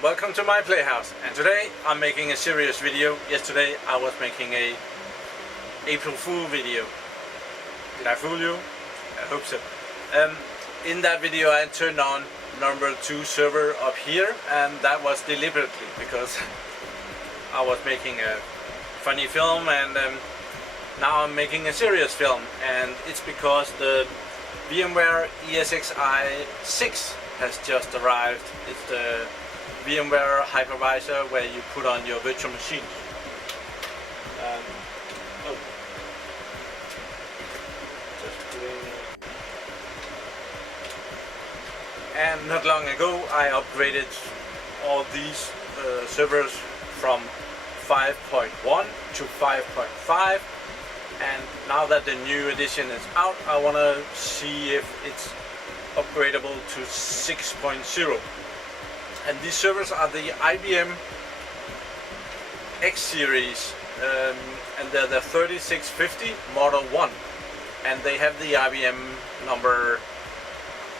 and welcome to my PlayHouse. And today I'm making a serious video. Yesterday I was making a April Fool video. Did I fool you? I hope so. In that video I turned on number 2 server up here, and that was deliberately because I was making a funny film, and now I'm making a serious film, and it's because the VMware ESXi 6 has just arrived. It's the VMware Hypervisor where you put on your virtual machine. And not long ago I upgraded all these servers from 5.1 to 5.5, and now that the new edition is out, I want to see if it's upgradable to 6.0. And these servers are the IBM X series, and they're the 3650 Model 1, and they have the IBM number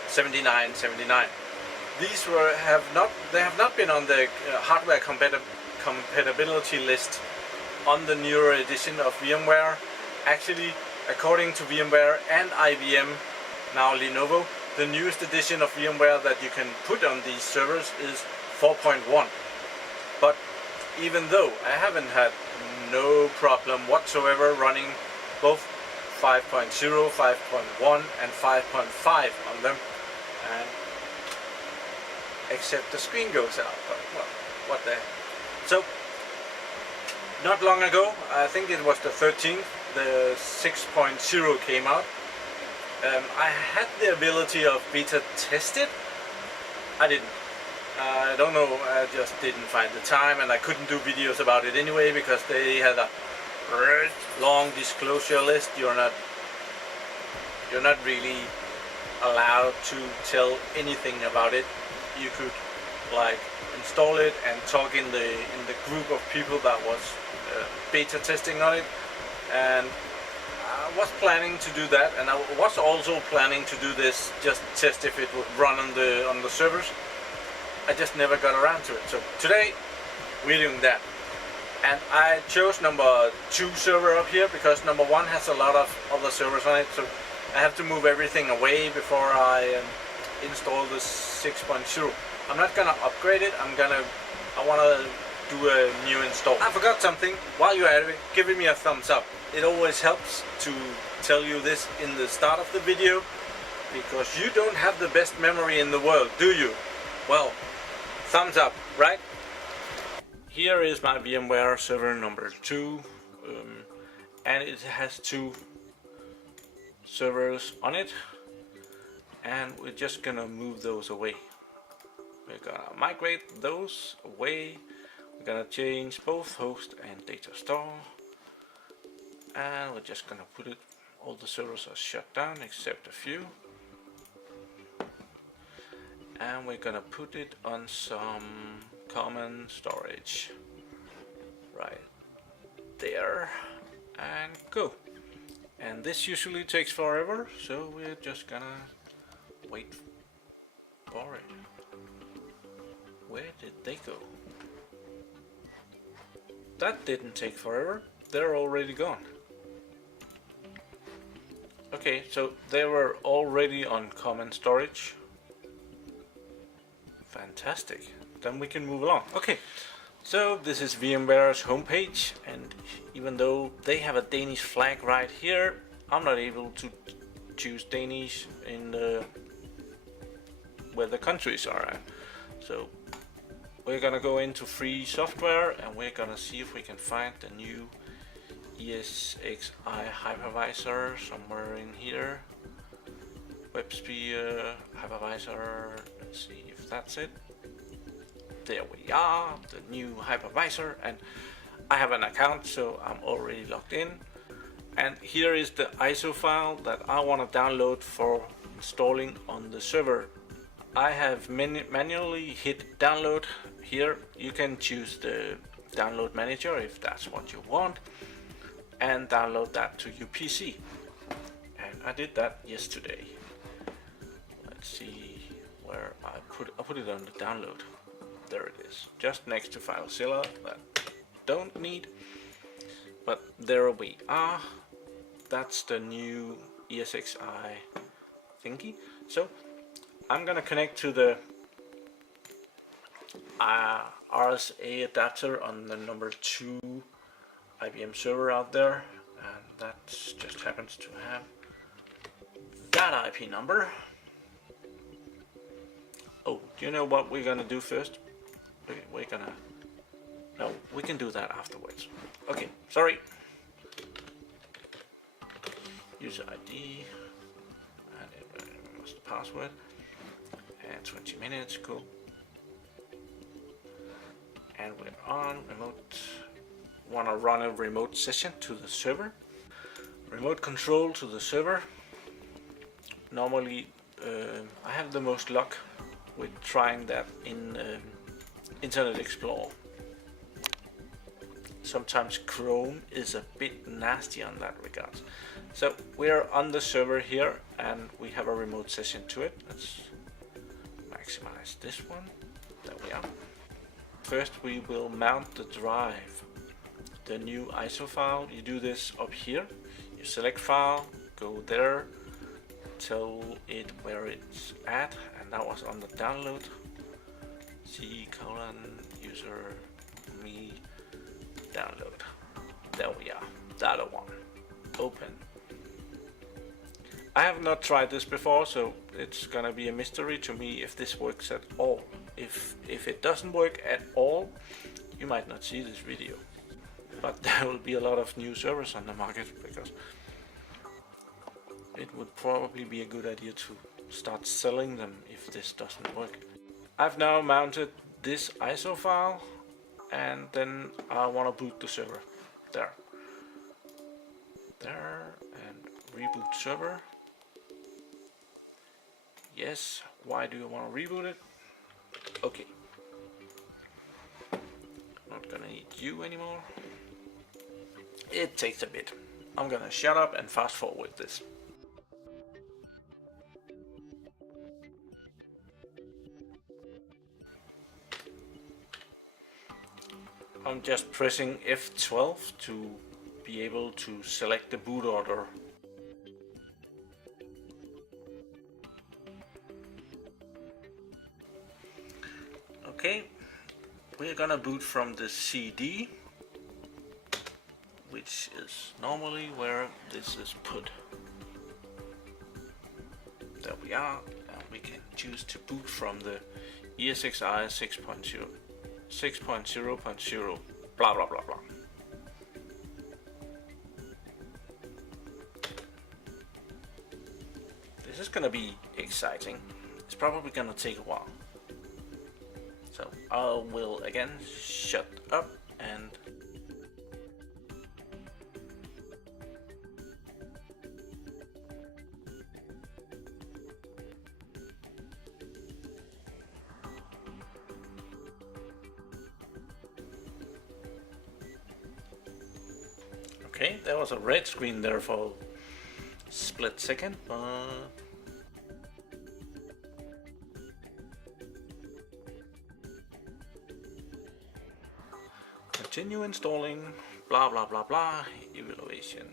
7979. These have not been on the hardware compatibility list on the newer edition of VMware. Actually, according to VMware and IBM, now Lenovo, the newest edition of VMware that you can put on these servers is 4.1. But even though I haven't had no problem whatsoever running both 5.0, 5.1 and 5.5 on them, and except the screen goes out, but well, what the heck. So not long ago, I think it was the 13th, the 6.0 came out. I had the ability of beta test it. I didn't. I don't know, I just didn't find the time, and I couldn't do videos about it anyway because they had a long disclosure list. You're not really allowed to tell anything about it. You could like install it and talk in the group of people that was beta testing on it, and I was planning to do that, and I was also planning to do this, just test if it would run on the servers. I just never got around to it. So today we're doing that, and I chose number 2 server up here because number 1 has a lot of other servers on it, so I have to move everything away before I install the 6.0. I'm not gonna upgrade it. I want to do a new install. I forgot something. While you're at it, give me a thumbs up. It always helps to tell you this in the start of the video, because you don't have the best memory in the world, do you? Well, thumbs up, right? Here is my VMware server number 2, and it has 2 servers on it, and we're just gonna move those away. We're gonna migrate those away. We're gonna change both host and data store, and we're just gonna put it, all the servers are shut down except a few, and we're gonna put it on some common storage right there, and go. And this usually takes forever, so we're just gonna wait for it. Where did they go? That didn't take forever. They're already gone. Okay, so they were already on common storage. Fantastic. Then we can move along. Okay, so this is VMware's homepage, and even though they have a Danish flag right here, I'm not able to choose Danish in where the countries are at. So we're gonna go into free software, and we're gonna see if we can find the new ESXi Hypervisor somewhere in here. vSphere Hypervisor. Let's see if that's it. There we are, the new Hypervisor, and I have an account, so I'm already logged in. And here is the ISO file that I want to download for installing on the server. I have manually hit download here. You can choose the download manager if that's what you want, and download that to your PC. And I did that yesterday. Let's see where I put it on the download. there it is, just next to FileZilla that don't need, but there we are. That's the new ESXi thingy. So I'm gonna connect to the RSA adapter on the number 2 IBM server out there, and that just happens to have that IP number. Oh, do you know what we're gonna do first? We're gonna... No, we can do that afterwards. Okay, sorry. User ID, and it was the password, and 20 minutes, cool. And we're on remote. Wanna run a remote session to the server. Remote control to the server. Normally, I have the most luck with trying that in Internet Explorer. Sometimes Chrome is a bit nasty on that regard. So we're on the server here and we have a remote session to it. Let's maximize this one. There we are. First we will mount the drive, the new ISO file. You do this up here. You select file, go there, tell it where it's at, and that was on the download. C:user me download. There we are. Data one. Open. I have not tried this before, so it's gonna be a mystery to me if this works at all. If it doesn't work at all, you might not see this video. But there will be a lot of new servers on the market, because it would probably be a good idea to start selling them if this doesn't work. I've now mounted this ISO file, and then I want to boot the server. There, and reboot server. Yes, why do you want to reboot it? Okay. Not gonna need you anymore. It takes a bit. I'm gonna shut up and fast forward this. I'm just pressing F12 to be able to select the boot order. Okay, we're gonna boot from the CD, which is normally where this is put. There we are, and we can choose to boot from the ESXi 6.0, 6.0.0, blah blah blah blah. This is gonna be exciting. It's probably gonna take a while. So I will again shut up and okay, there was a red screen there for a split second, but continue installing, blah blah blah blah, evaluation.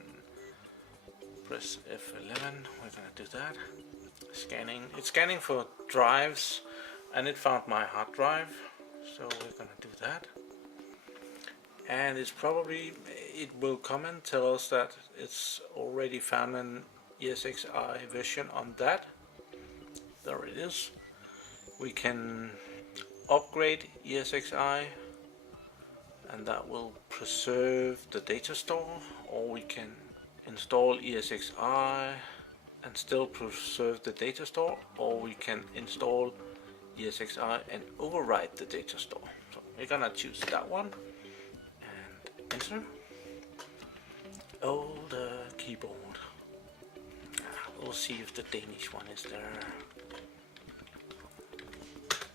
Press F11, we're gonna do that. Scanning, it's scanning for drives, and it found my hard drive, so we're gonna do that. And it's probably, it will come and tell us that it's already found an ESXi version on that. There it is. We can upgrade ESXi, and that will preserve the data store, or we can install ESXi and still preserve the data store, or we can install ESXi and overwrite the data store. So we're gonna choose that one and enter. Oh, the keyboard. We'll see if the Danish one is there.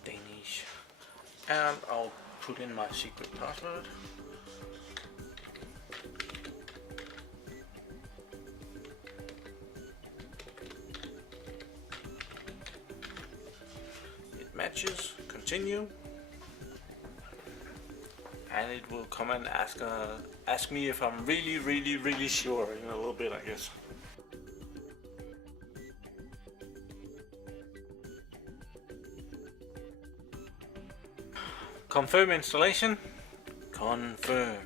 Danish. And I'll put in my secret password. It matches. Continue. and it will come and ask me if I'm really sure in a little bit, I guess. Confirm installation. Confirm.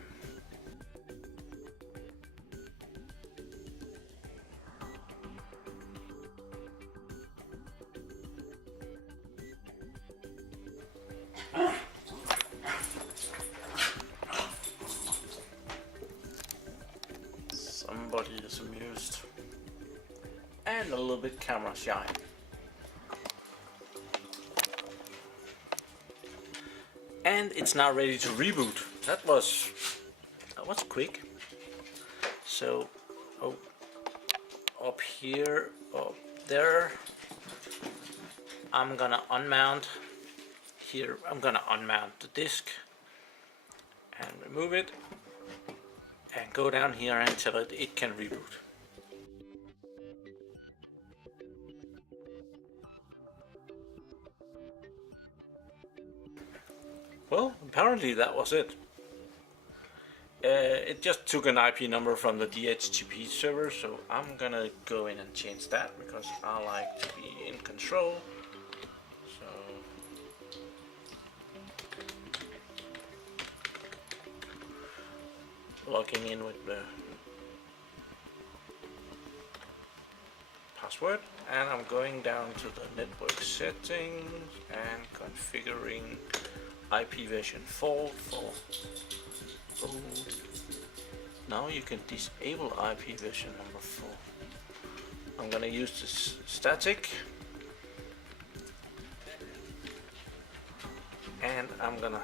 Somebody is amused and a little bit camera shy. And it's now ready to reboot. That was quick. So up here, up there, I'm gonna unmount here. I'm gonna unmount the disk and remove it, and go down here and tell it can reboot. Well, apparently that was it. It just took an IP number from the DHCP server, so I'm gonna go in and change that because I like to be in control. So logging in with the password, and I'm going down to the network settings and configuring IP version 4 for boot. Now you can disable IP version number 4. I'm gonna use this static, and I'm gonna,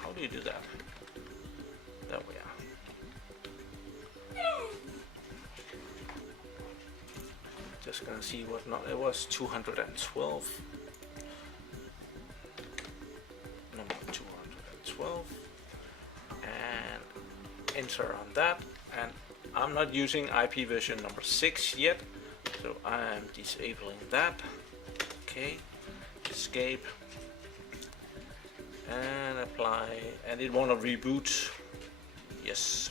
how do you do that? There we are. Just gonna see what not, it was 212. Number 212. And enter on that. And I'm not using IP version number 6 yet, so I am disabling that. Okay, escape. And apply, and it wanna reboot. Yes.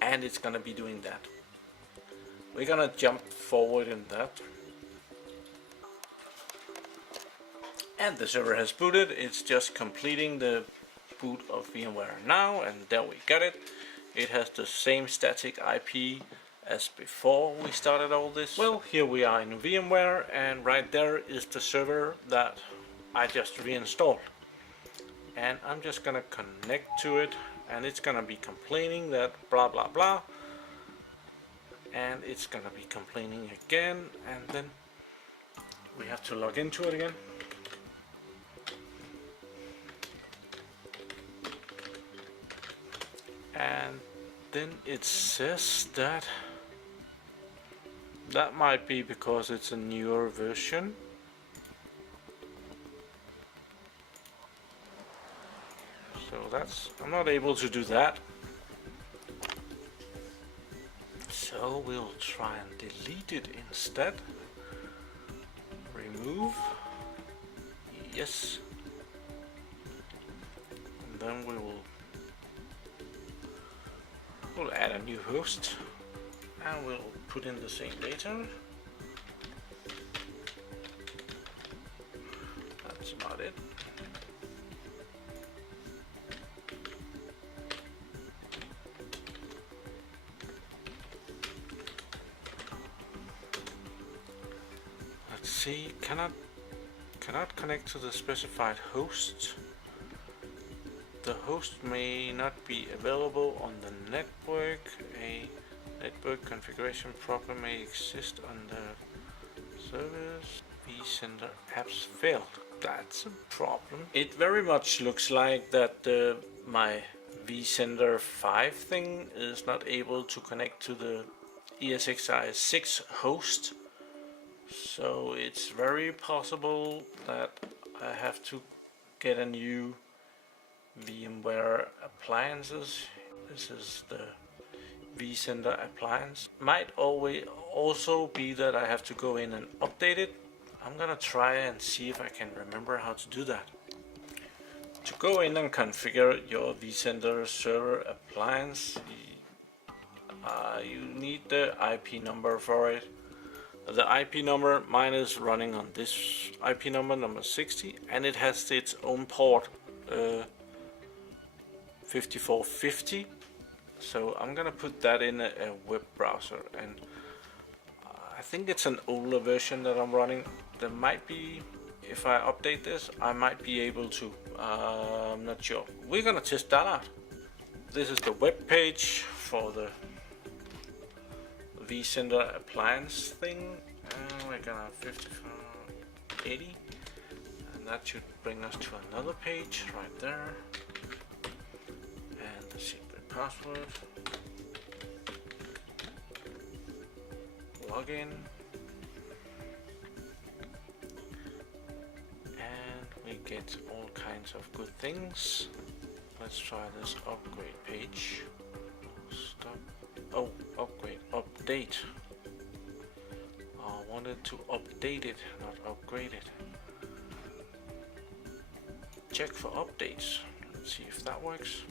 And it's gonna be doing that. We're gonna jump forward in that. And the server has booted. It's just completing the boot of VMware now, and there we got it. It has the same static IP as before we started all this. Well, here we are in VMware, and right there is the server that I just reinstalled. And I'm just gonna connect to it, and it's gonna be complaining that blah blah blah, and it's gonna be complaining again, and then we have to log into it again. And then it says that might be because it's a newer version. So that's, I'm not able to do that. So we'll try and delete it instead. Remove. Yes. And then we'll add a new host, and we'll put in the same data. That's about it. Let's see, cannot connect to the specified host. The host may not be available on the network. A network configuration problem may exist on the service. vCenter apps failed. That's a problem. It very much looks like that my vCenter 5 thing is not able to connect to the ESXi 6 host. So it's very possible that I have to get a new VMware appliances. This is the vCenter appliance. Might always also be that I have to go in and update it. I'm gonna try and see if I can remember how to do that. To go in and configure your vCenter server appliance, you need the IP number for it. The IP number, mine is running on this IP number 60, and it has its own port, 5450. So I'm gonna put that in a web browser, and I think it's an older version that I'm running. There might be, if I update this, I might be able to. I'm not sure. We're gonna test that out. This is the web page for the vCenter appliance thing. We're gonna 5480, and that should bring us to another page right there. And the secret password. Login. And we get all kinds of good things. Let's try this upgrade page. Stop. Oh, upgrade, update. I wanted to update it, not upgrade it. Check for updates. Let's see if that works.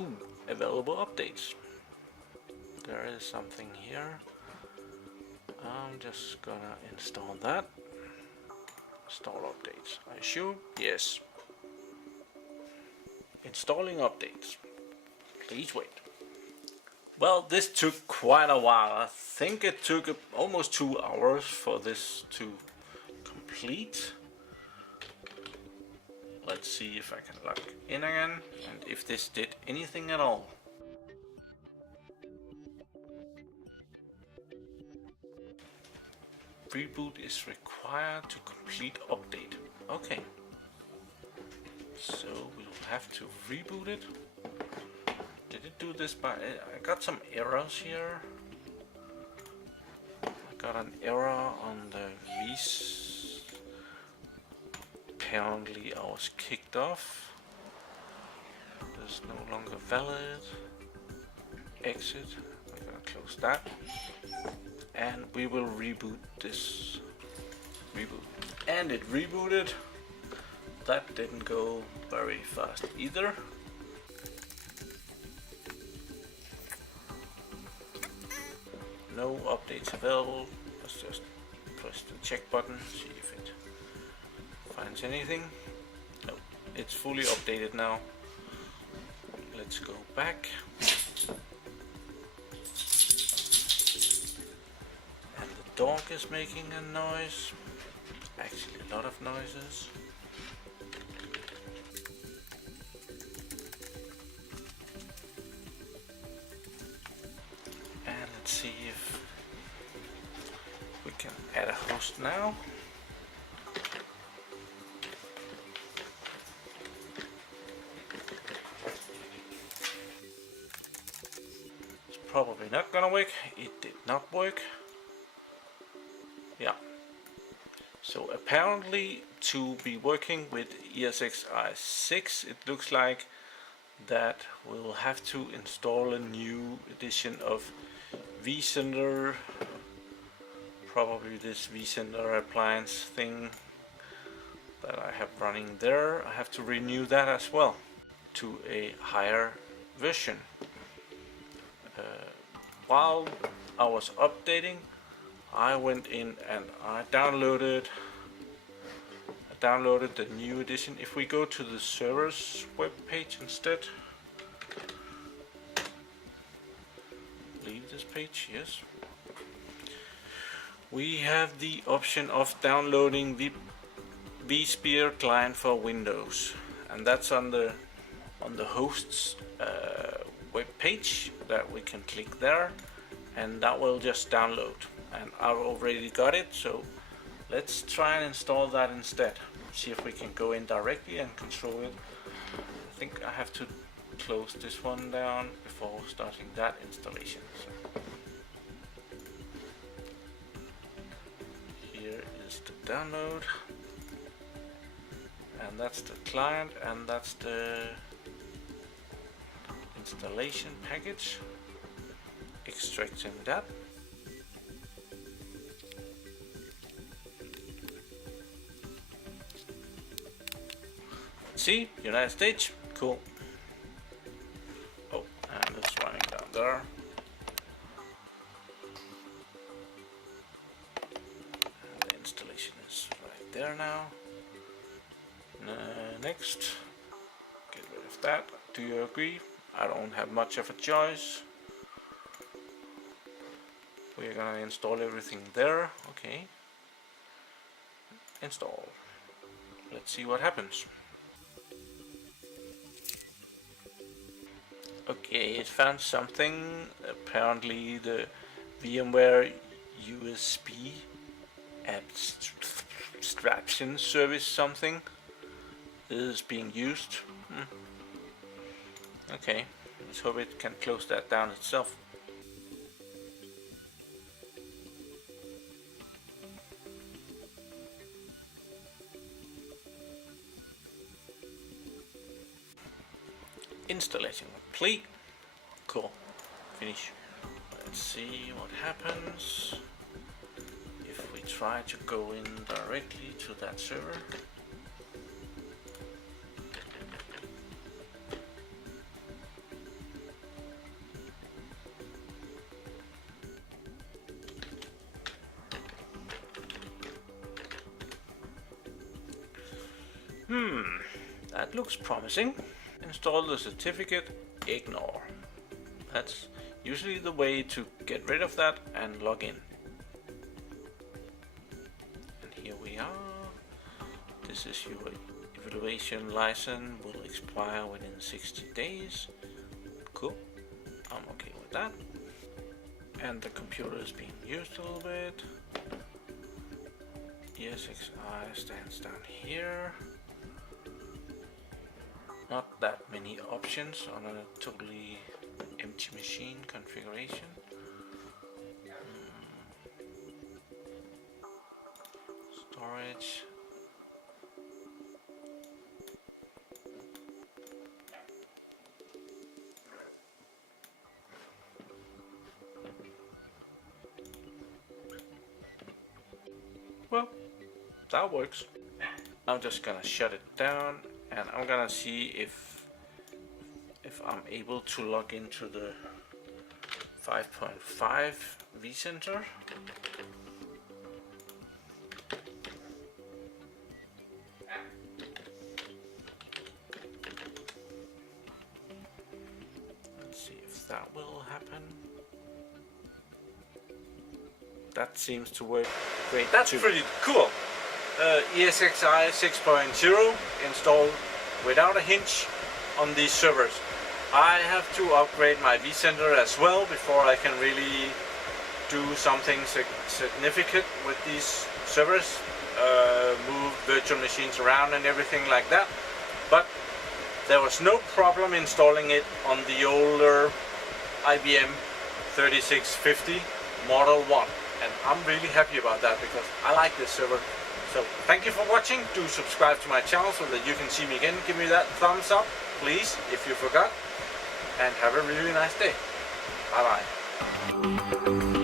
Ooh, available updates. There is something here. I'm just gonna install that. Install updates. I assume? Yes. Installing updates. Please wait. Well, this took quite a while. I think it took almost 2 hours for this to complete. Let's see if I can log in again and if this did anything at all. Reboot is required to complete update. Okay. So we'll have to reboot it. Did it do this by... I got some errors here. I got an error on the v's. Apparently I was kicked off. It's no longer valid. Exit. I'm gonna close that. And we will reboot this. Reboot. And it rebooted. That didn't go very fast either. No updates available. Let's just press the check button, see if it finds anything. No, it's fully updated now. Let's go back. And the dog is making a noise. Actually, a lot of noises. And let's see if we can add a host now. It's probably not gonna work. It did not work. Yeah. So apparently to be working with ESXi 6, it looks like that we'll have to install a new edition of vCenter, probably this vCenter appliance thing that I have running there. I have to renew that as well to a higher version. While I was updating, I went in and I downloaded the new edition. If we go to the server's web page instead, leave this page, yes. We have the option of downloading the vSphere client for Windows, and that's on the hosts web page that we can click there, and that will just download. And I've already got it, so let's try and install that instead. See if we can go in directly and control it. I think I have to close this one down before starting that installation. So here is the download, and that's the client, and that's the installation package. Extracting that. see, United States, cool. Oh, and it's running down there. And the installation is right there now. Next, get rid of that. Do you agree? I don't have much of a choice. We're gonna install everything there. Okay. Install. Let's see what happens. Okay, it found something. Apparently the VMware USB abstraction service something is being used. Okay, let's hope it can close that down itself. Installation complete. Cool. Finish. Let's see what happens if we try to go in directly to that server. That looks promising. Install the certificate, ignore. That's usually the way to get rid of that and log in. And here we are. This is your evaluation license, will expire within 60 days. Cool, I'm okay with that. And the computer is being used a little bit. ESXi stands down here. Not that many options on a totally empty machine configuration. Storage. Well, that works. I'm just gonna shut it down. And I'm gonna see if I'm able to log into the 5.5 vCenter. Let's see if that will happen. That seems to work great. That's pretty cool. ESXi 6.0 installed without a hitch on these servers. I have to upgrade my vCenter as well before I can really do something significant with these servers, move virtual machines around and everything like that. But there was no problem installing it on the older IBM 3650 Model 1, and I'm really happy about that because I like this server. So thank you for watching. Do subscribe to my channel so that you can see me again. Give me that thumbs up, please, if you forgot. And have a really nice day. Bye bye.